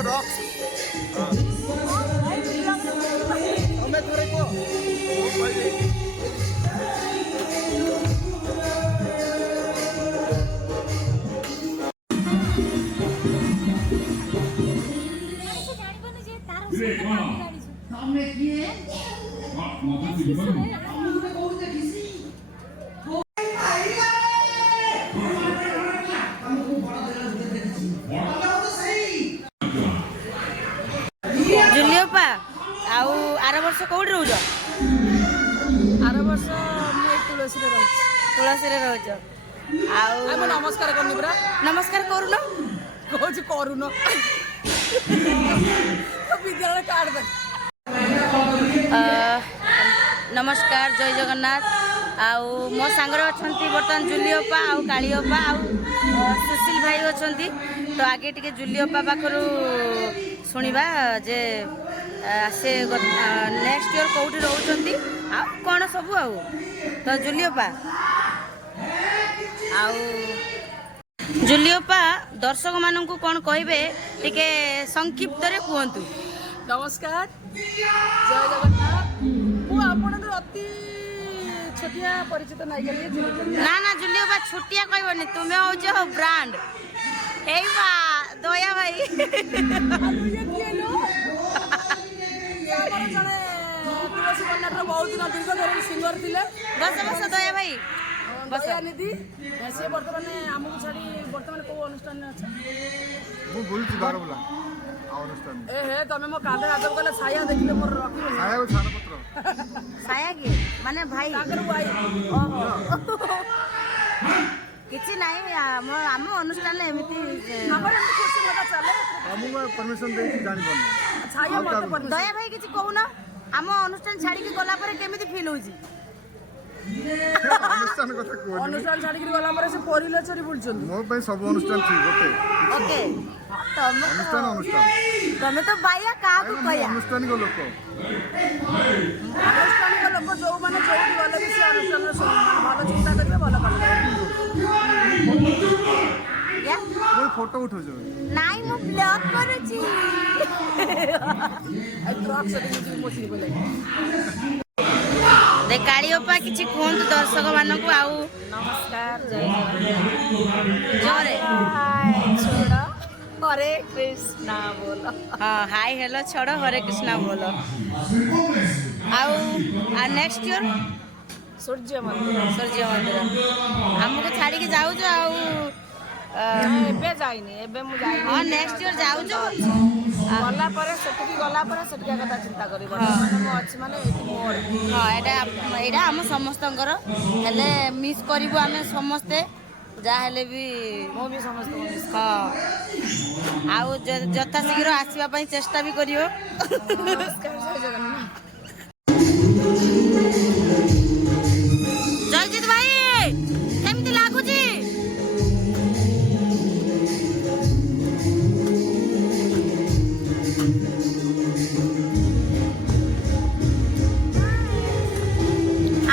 नाट्य रॉक्स तमें थोड़े को जुलियोपा आउ आर वर्ष कौटी रोज आर वर्ष मुझे तुलसी रोज आउ नमस्कार करनी पूरा नमस्कार करून कौन करून विद्यालय कार्ड दे नमस्कार जय जगन्नाथ आउ मो सांगरे अछंती बर्तमान जुलियोपा आउ कालियोपा आउ सुशील भाई अछंती तो आगे टिके जुलियोपा पाखरु शुणा जे से नेक्स्ट ईयर कौटी रोचंती आ कौन सबू आउ तो जुलियोपा आउ जुलियोपा दर्शक मानू कौन कहे टिके संक्षिप्त रे कहतु नमस्कार जय जगन्नाथ मु आपनकर अति छोटिया परिचित नायिका ना ना जुलियोपा छुट्टिया कहबनी तुमे हो ब्रांड हे बा दया भाई बहुत दिन दीर्घ धरी सिंगर थे बस बस दया भाई दयानिधि सी बर्तमान आमको छाड़ी बर्तमान कौ अनुष्ठान अच्छा ए हे तमे मो कांदे आदम कले छाया देखिले मोर रखी छाया को छाड़पत्र छाया की माने भाई ताकर भाई ओहो किछि नाही आम अनुष्ठान एमिति हमर एमिति खुशी मजा चले हमु परमिशन दे जानि बन छाया मत परमिशन दया भाई किछि कहू ना आम अनुष्ठान छाड़ी के गला पर केमिति फील होजी अनुष्ठान कथा को अनुष्ठान छाड़ी के गला पर से परिले चोरी बुलछन मो पे सब अनुष्ठान ठीक ओके ओके अनुष्ठान तमे तो बाया का को कहया अनुष्ठान को लोक अनुष्ठान के लोक जो माने जोटी वाले भी से अनुष्ठान भलो चिंता करिवे भलो करबे या मोर फोटो उठो जो नाही मो ब्लॉग करूची ट्रक से मुझे मोसी बोले दे कालियोपा किछि कोन दर्शक मानकु आउ नमस्कार जय जोरे छोड़ा हरे कृष्णा बोलो हाँ हाय हेलो छोड़ो हरे कृष्णा बोलो आउ नेक्स्ट ईयर सूर्य मंदिर हमको छाड़ी के जाऊ जो आउ एबे जाइनी एबे मु जाइनी हाँ नेक्स्ट ईयर जाऊ जो गला परे सेठकी गला परे सेठका कथा चिंता करिबो माने मो अछि माने एति मोर हाँ एटा हम समस्तंकर हेले मिस करिबो आमे समस्ते जा हेले भी मो भी समस्त मिस हाँ आउ यथा शीघ्र आसीबा पई चेष्टा भी करियो नमस्कार जय जगन्नाथ जयजीत भाई केमती लागुची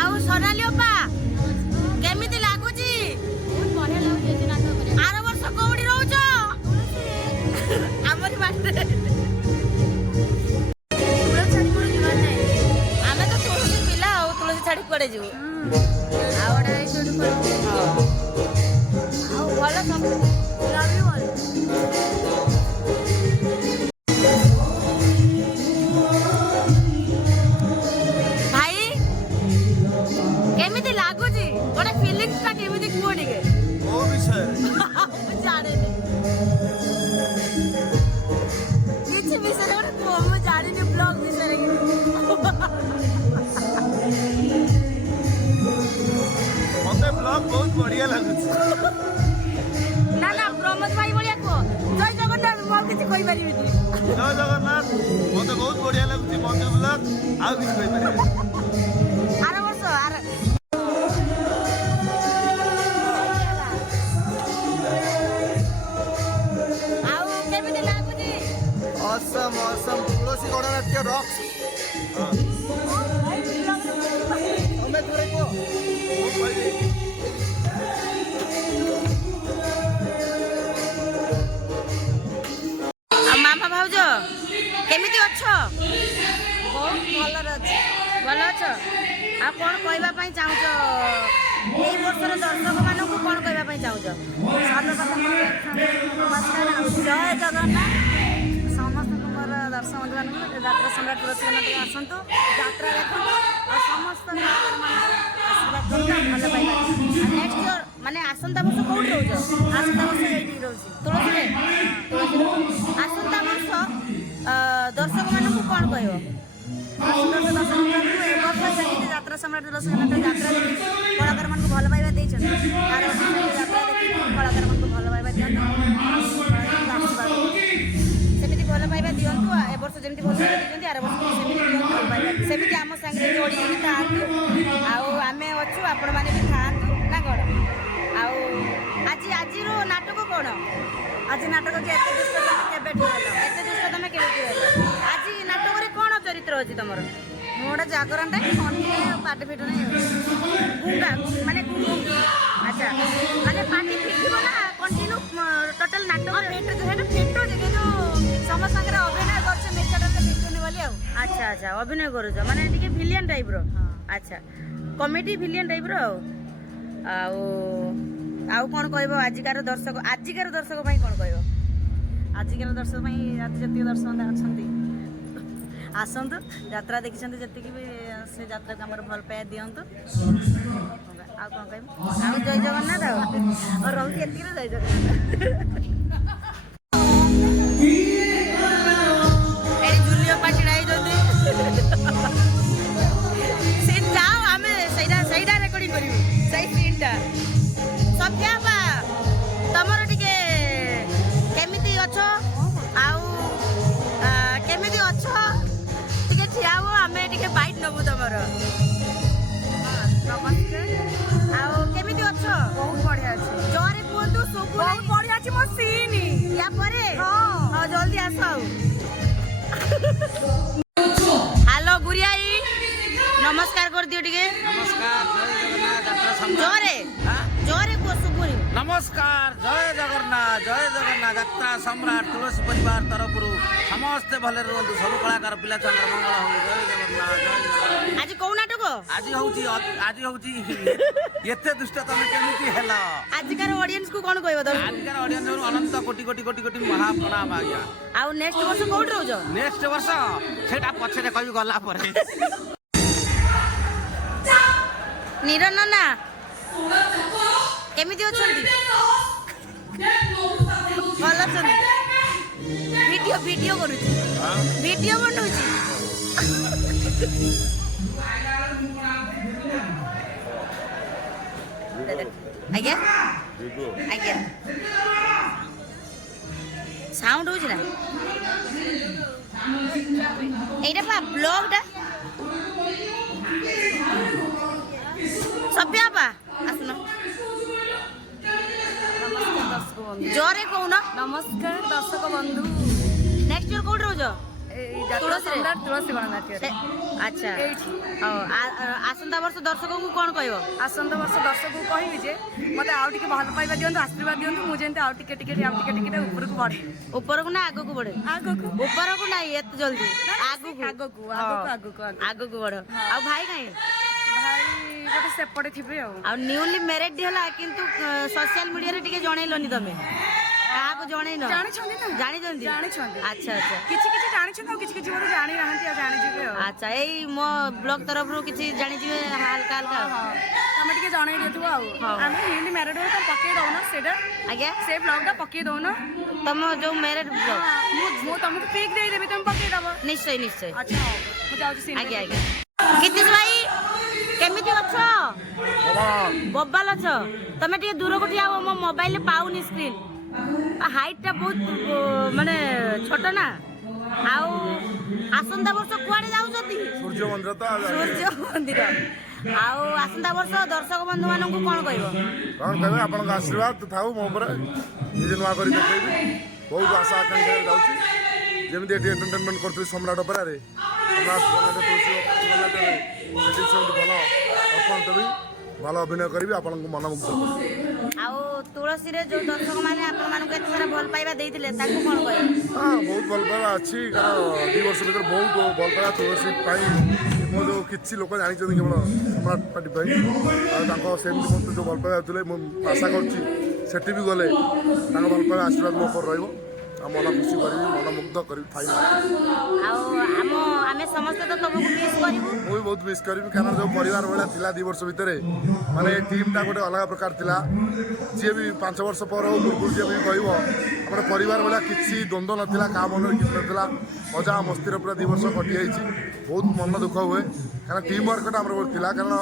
आउ सोनालियोपा केमिति लागुची बढ़िया लागुची जे नाटक करे आर वर्ष कौड़ी रहउछ हमरी बाटे तुलसी छाड़ी कोड जीवन नै आमे तो तुलसी पिला आउ तुलसी छाड़ी कोडे जीव आवडा एसोड कर आउ भलो सब लाभी भलो भाई केमिति लागुची गोटे फीलिंग्स ता केमिति कोडी के ओ विषय जाने किसी विषय में तो हम जाने नहीं ब्लॉग विषय में मते ब्लॉग बहुत बढ़िया लागुଛି ना ना प्रमोद भाई बोलिया को जय जगन्नाथ मोर किसी कोई बारी बिनी जय जगन्नाथ मते बहुत बढ़िया लागुଛି मते ब्लॉग आ किछ कहि पारे आर वर्ष आर आउ केमिति लागुची awesome तुलसी गणनाट्य रॉक्स तमें थोड़े को मामा ଭଲ ଅଛ ଆଉ କ'ଣ କହିବା ପାଇଁ ଚାହୁଁଛ ଏଇ ବର୍ଷର ଦର୍ଶକମାନଙ୍କୁ କ'ଣ କହିବା ପାଇଁ ଚାହୁଁଛ? ଜୟ ଜଗନ୍ନାଥ ସମସ୍ତଙ୍କୁ ମୋର ଦର୍ଶକ ବନ୍ଧୁମାନଙ୍କୁ ଯାତ୍ରା ସମ୍ରାଟ ତୁଳସୀ ନାଟକ ଆସନ୍ତୁ ଯାତ୍ରା ଦେଖନ୍ତୁ ଆଉ ସମସ୍ତ କଳାକାରମାନଙ୍କୁ ଆଶୀର୍ବାଦ କରନ୍ତୁ ଭଲ ପାଇବା। ନେକ୍ସଟ ଇୟର ମାନେ ଆସନ୍ତା ବର୍ଷ କୋଉଠି ରହୁଛ? ଆସନ୍ତା ବର୍ଷ ଏଇଠି ରହୁଛି ତୁଳସୀରେ ଆସନ୍ତା ବର୍ଷ ଦର୍ଶକମାନଙ୍କୁ କ'ଣ କହିବ? ଦର୍ଶକମାନଙ୍କୁ ଏ ବର୍ଷ ଯେମିତି ଯାତ୍ରା ସମ୍ରାଟ ତୁଳସୀ ନାଟକ ଯାତ୍ରା ଦେଖି କଳାକାରମାନଙ୍କୁ ଭଲ ପାଇବା ଦେଇଛନ୍ତି ଆର ବର୍ଷ ଯାତ୍ରା ଦେଖି କଳାକାରମାନଙ୍କୁ ଭଲ ପାଇବା ଦିଅନ୍ତୁ ଆଶୀର୍ବାଦ ସେମିତି ଭଲ ପାଇବା ଦିଅନ୍ତୁ ଏ ବର୍ଷ ଯେମିତି ଭଲ ପାଇବା ଦେଇଛନ୍ତି ଆର ବର୍ଷ ସେମିତି ଦିଅନ୍ତୁ ସେମିତି ଆମ ସାଙ୍ଗରେ ଯୋଡ଼ିକି ଥାଆନ୍ତୁ ଆଉ ଆମେ ଅଛୁ ଆପଣମାନେ ବି ଥାଆନ୍ତୁ ନା କ'ଣ? ଆଉ ଆଜିର ନାଟକ କ'ଣ? ଆଜି ନାଟକ କି ଏତେ ଦୁଷ୍ଟ ତମେ କେବେଠୁ ହେଲ ଏତେ ଦୁଷ୍ଟ ତମେ କେବେଠୁ ହେଲ? ଆଜି ନାଟକରେ କ'ଣ ଚରିତ୍ର ଅଛି ତମର? ମୁଁ ଗୋଟେ ଜାଗରଣଟା ଫୋନରେ ପାଟି ଫିଟୁ ନାହିଁ ଗୁଙ୍ଗା ମାନେ ଗୁଙ୍ଗି ଆଚ୍ଛା ମାନେ ପାଟି ଫିଟିବ ନା କଣ୍ଟିନ୍ୟୁ ଟୋଟାଲ ନାଟକ ସେଇଟା ଫିଟୁଛି କିନ୍ତୁ ସମସ୍ତ ସାଙ୍ଗରେ ଅଭିନୟ କରୁছে ମିଛଟାରେ ଫିଟୁନି ବୋଲି ଆଉ ଆଚ୍ଛା ଆଚ୍ଛା ଅଭିନୟ କରୁଛ ମାନେ ଟିକେ ଭିଲିଆନ ଟାଇପ୍ର ଆଚ୍ଛା କମେଡି ଭିଲିଆନ ଟାଇପ୍ର ଆଉ ଆଉ କ'ଣ କହିବ ଆଜିକାର ଦର୍ଶକ ପାଇଁ କ'ଣ କହିବ? ଆଜିକାର ଦର୍ଶକ ପାଇଁ ଆଜି ଯେତିକି ଦର୍ଶକ ଅଛନ୍ତି ଆସନ୍ତୁ ଯାତ୍ରା ଦେଖିଛନ୍ତି ଯେତିକି ବି ସେ ଯାତ୍ରାକୁ ଆମର ଭଲ ପାଇବା ଦିଅନ୍ତୁ ଆଉ କ'ଣ କହିବୁ ଆଉ ଜୟ ଜଗନ୍ନାଥ ଆଉ ରହୁଛି ଏତିକିରେ ଜୟ ଜଗନ୍ନାଥ। ଏଠି ଜୁଲିଓ ପାଟି ଯାଇଛନ୍ତି ସିନ୍ ଯାଅ ଆମେ ସେଇଟା ରେକର୍ଡିଂ କରିବୁ ସେଇ ସିନ୍ଟା। ସତ୍ୟା ବା ତମର ଟିକେ କେମିତି ଅଛ ଆଉ କେମିତି ଅଛ ଟିକେ ଠିଆ ହୁଅ ଆମେ ଟିକେ ବାଇଟ୍ ନେବୁ ତମର। ନମସ୍କାର ଆଉ କେମିତି ଅଛ? ବହୁତ ବଢ଼ିଆ ଅଛି ଜୋରେ କୁହନ୍ତୁ ବହୁତ ବଢ଼ିଆ ଅଛି ମୋ ସିନ୍ ୟା ପରେ ହଁ ଜଲ୍ଦି ଆସ ଆଉ। ହ୍ୟାଲୋ ଗୁରିଆଇ ନମସ୍କାର କରିଦିଅ ଟିକେ। नमस्कार जय जगन्नाथ यात्रा सम्राट ଜୋରେ ଜୋରେ କୁହ ଶୁଭୁନି। नमस्कार जय जगन्नाथ यात्रा सम्राट तुलसी परिवार तरफ समस्ते भले रुहतु सब कलाकार पिला छुआंकर मंगल हो। जय जगन्नाथ जय जगन्नाथ। ଆଜି କୋଉ ନାଟକ? आज होची एते दुष्ट तमे केमिति हेला ଆଜିକାର ଅଡିଏନ୍ସ କୁ କ'ଣ କହିବ ତମେ? आजकार ऑडियंस अनंत कोटि कोटि कोटि कोटि महाप्रणाम आज्ञा। ଆଉ ନେକ୍ସଟ ବର୍ଷ କୋଉଠି ରହୁଛ? नेक्स्ट वर्ष सेटा पछरे कहि गला परे ନିରଞ୍ଜନା କେମିତି ଅଛନ୍ତି? ଭଲ ଅଛନ୍ତି? ଭିଡିଓ କରୁଛି ଭିଡିଓ ବନଉଛି। ଆଜ୍ଞା ଆଜ୍ଞା ସାଉଣ୍ଡ ହଉଛି ନା এইটা পা ব্লগটা সভ্যা পা আসুন ନମସ୍କାର ଦର୍ଶକ ବନ୍ଧୁ ଜୋରେ କହୁନ। ନମସ୍କାର ଦର୍ଶକ ବନ୍ଧୁ ନେକ୍ସଟ ଇୟର କୋଉଠି ରହୁଛ? ତୁଳସୀ ତୁଳସୀ ଗଣନାଟ୍ୟରେ ଆଚ୍ଛା ଏଇଠି ହଉ ଆସନ୍ତା ବର୍ଷ ଦର୍ଶକଙ୍କୁ କ'ଣ କହିବ? ଆସନ୍ତା ବର୍ଷ ଦର୍ଶକଙ୍କୁ କହିବି ଯେ ମୋତେ ଆଉ ଟିକେ ଭଲ ପାଇବା ଦିଅନ୍ତୁ ଆଶୀର୍ବାଦ ଦିଅନ୍ତୁ ମୁଁ ଯେମିତି ଆଉ ଟିକେ ଉପରକୁ ବଢ଼େ ଉପରକୁ ନା ଆଗକୁ ବଢେ? ଆଗକୁ ଉପରକୁ ନାହିଁ ଏତେ ଜଲ୍ଦି ଆଗକୁ ଆଗକୁ ବଢ। ଆଉ ଭାଇ କାହିଁ? ଭାଇ ଗୋଟେ ସେପଟେ ଥିବେ ଆଉ ନ୍ୟୁଲି ମ୍ୟାରେଡ୍ ହେଲା କିନ୍ତୁ ସୋସିଆଲ ମିଡ଼ିଆରେ ଟିକେ ଜଣେଇଲନି ତମେ କାହାକୁ ଜଣେଇନ? ଜାଣିଛନ୍ତି ନା ଜାଣିଛନ୍ତି ଆଚ୍ଛା ଆଚ୍ଛା କିଛି ଜାଣିଛନ୍ତି ଆଉ କିଛି ବୋଧେ ଜାଣିନାହାନ୍ତି ଆଉ ଜାଣିଯିବେ ଆଉ ଆଚ୍ଛା ଏଇ ମୋ ବ୍ଲଗ ତରଫରୁ କିଛି ଜାଣିଯିବେ ହାଲକା ହାଲକା ତମେ ଟିକେ ଜଣେଇ ଦେଇଥିବ ଆଉ ଆମେ ନ୍ୟୁଲି ମ୍ୟାରେଡ୍ ହଉ ତମେ ପକେଇ ଦଉନ ସେଇଟା ଆଜ୍ଞା ସେ ବ୍ଲଗଟା ପକେଇ ଦଉନ ତମ ଯୋଉ ମ୍ୟାରେଡ୍ ବ୍ଲଗ ମୁଁ ତମକୁ ପିକ୍ ଦେଇଦେବି ତମେ ପକେଇ ଦବ ନିଶ୍ଚୟ ନିଶ୍ଚୟ ଆଚ୍ଛା ହଉ ମୁଁ ଯାଉଛି ଆଜ୍ଞା ଆଜ୍ଞା ଗୀତିଶ ଭାଇ କେମିତି ଅଛ? ବୋବାଲ ଅଛ ତମେ ଟିକେ ଦୂରକୁ ଠିଆ ହୁଅ ମୋ ମୋବାଇଲରେ ପାଉନି ସ୍କ୍ରିନ୍ ହାଇଟଟା ବହୁତ ମାନେ ଛୋଟ ନା ଆଉ ଆସନ୍ତା ବର୍ଷ କୁଆଡେ ଯାଉଛନ୍ତି? ସୂର୍ଯ୍ୟ ମନ୍ଦିର ତ ସୂର୍ଯ୍ୟ ମନ୍ଦିର ଆଉ ଆସନ୍ତା ବର୍ଷ ଦର୍ଶକ ବନ୍ଧୁ ମାନଙ୍କୁ କ'ଣ କହିବ? କ'ଣ କହିବେ ଆପଣଙ୍କ ଆଶୀର୍ବାଦ ଥାଉ ମୋ ଉପରେ ନିଜେ ନୂଆ କରି ଦେଖେଇବି ବହୁତ ଆଶା ଆକାଂକ୍ଷା ଯାଉଛି ଯେମିତି ଏଠି ଏଣ୍ଟରଟେନମେଣ୍ଟ କରୁଥିଲି ସମ୍ରାଟ ଅପେରାରେ ସେଠି ସେମିତି ଭଲ ଅର୍ପଣ ଦେବି ଭଲ ଅଭିନୟ କରିବି ଆପଣଙ୍କୁ ମନମୁଗ୍ଧ କରିବି। ଆଉ ତୁଳସୀରେ ଯୋଉ ଦର୍ଶକ ମାନେ ଆପଣମାନଙ୍କୁ ଏତେ ସାରା ଭଲ ପାଇବା ଦେଇଥିଲେ ତାଙ୍କୁ କ'ଣ କହିବ? ହଁ ବହୁତ ଭଲ ପାଇବା ଅଛି କାରଣ 2 ବର୍ଷ ଭିତରେ ବହୁତ ଭଲ ପାଇବା ତୁଳସୀ ପାଇଁ ମୋ ଯେଉଁ କିଛି ଲୋକ ଜାଣିଛନ୍ତି କେବଳ ସମ୍ରାଟ ପାର୍ଟି ପାଇଁ ଆଉ ତାଙ୍କ ସେମିତି ମୋତେ ଯେଉଁ ଭଲ ପାଇବା ଥିଲେ ମୁଁ ଆଶା କରୁଛି ସେଠି ବି ଗଲେ ତାଙ୍କ ଭଲ ପାଇବା ଆଶୀର୍ବାଦ ମୋ ଉପରେ ରହିବ ଆଉ ମନ ଖୁସି କରିବି ମନ ମୁଗ୍ଧ କରିବି ଫାଇନାଲ। ଆଉ ଆମେ ସମସ୍ତେ ତ ତମକୁ ମିସ୍ କରିବୁ। ମୁଁ ବି ବହୁତ ମିସ୍ କରିବି କାରଣ ଯେଉଁ ପରିବାର ଭଳିଆ ଥିଲା 2 ବର୍ଷ ଭିତରେ ମାନେ ଏ ଟିମ୍ଟା ଗୋଟେ ଅଲଗା ପ୍ରକାର ଥିଲା। ଯିଏ ବି 5 ବର୍ଷ ପରେ ହଉ ପୂର୍ବରୁ ଯିଏ ବି କହିବ ଆମର ପରିବାର ଭଳିଆ କିଛି ଦ୍ୱନ୍ଦ୍ୱ ନଥିଲା କାହା ମନରେ କିଛି ନଥିଲା ମଜା ମସ୍ତିରେ ପୁରା 2 ବର୍ଷ କଟିଯାଇଛି। ବହୁତ ମନ ଦୁଃଖ ହୁଏ କାରଣ ଟିମ୍ ୱାର୍କଟା ଆମର ବହୁତ ଥିଲା କାରଣ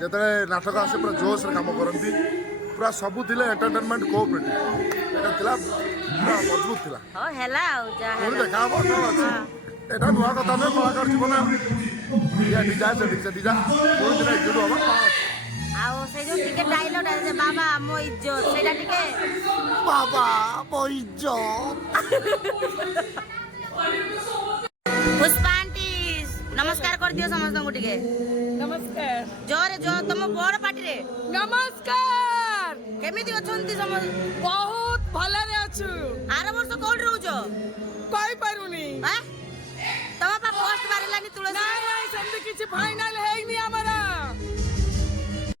ଯେତେବେଳେ ନାଟକ ଆସେ ପୁରା ଜୋସ୍ରେ କାମ କରନ୍ତି ପୁରା ସବୁ ଥିଲେ ଏଣ୍ଟରଟେନମେଣ୍ଟ କୋଅପରେଟିଭ ଏଇଟା ଥିଲା ପୁରା ମଜବୁତ ଥିଲା। ହଉ ହେଲା ଆଉ ଯାହା ପୁଣି ହେଲା। ଦେଖା ହବ କ'ଣ ଅଛି এটা নূଆ କଥା ନୁହେଁ କଳାକାର ଜୀବନ ଏଠି ଯା ସେଠି ଯା ପୁଣି ଦିନ ଏକଜୁଟ ହବ କ'ଣ ଅଛି। ଆଉ ସେଇ ଯୋଉ ଟିକେ ଡାଇଲଗଟା ଯେ ବାବା ମୋ ଇଜ୍ଜତ ସେଇଟା ଟିକେ ବାବା ମୋ ଇଜ୍ଜତ ପୁଷ୍ପା ଆଣ୍ଟି ନମସ୍କାର କରିଦିଅ ସମସ୍ତଙ୍କୁ ଟିକେ ନମସ୍କାର ଜୋରେ ଜୋର ତମ ବଡ ପାଟିରେ ନମସ୍କାର। କେମିତି ଅଛନ୍ତି ସମସ୍ତେ? ବହୁତ ଭଲରେ ଅଛୁ। ଆର ବର୍ଷ କୋଉଠି ରହୁଛ? କହିପାରୁନି। ଆଁ? ତମ ପା ପୋଷ୍ଟ ମାରିଲାନି ତୁଳସୀ। ନାଇଁ ନାଇଁ ସେମିତି କିଛି ଫାଇନାଲ ହେଇନି ଆମର।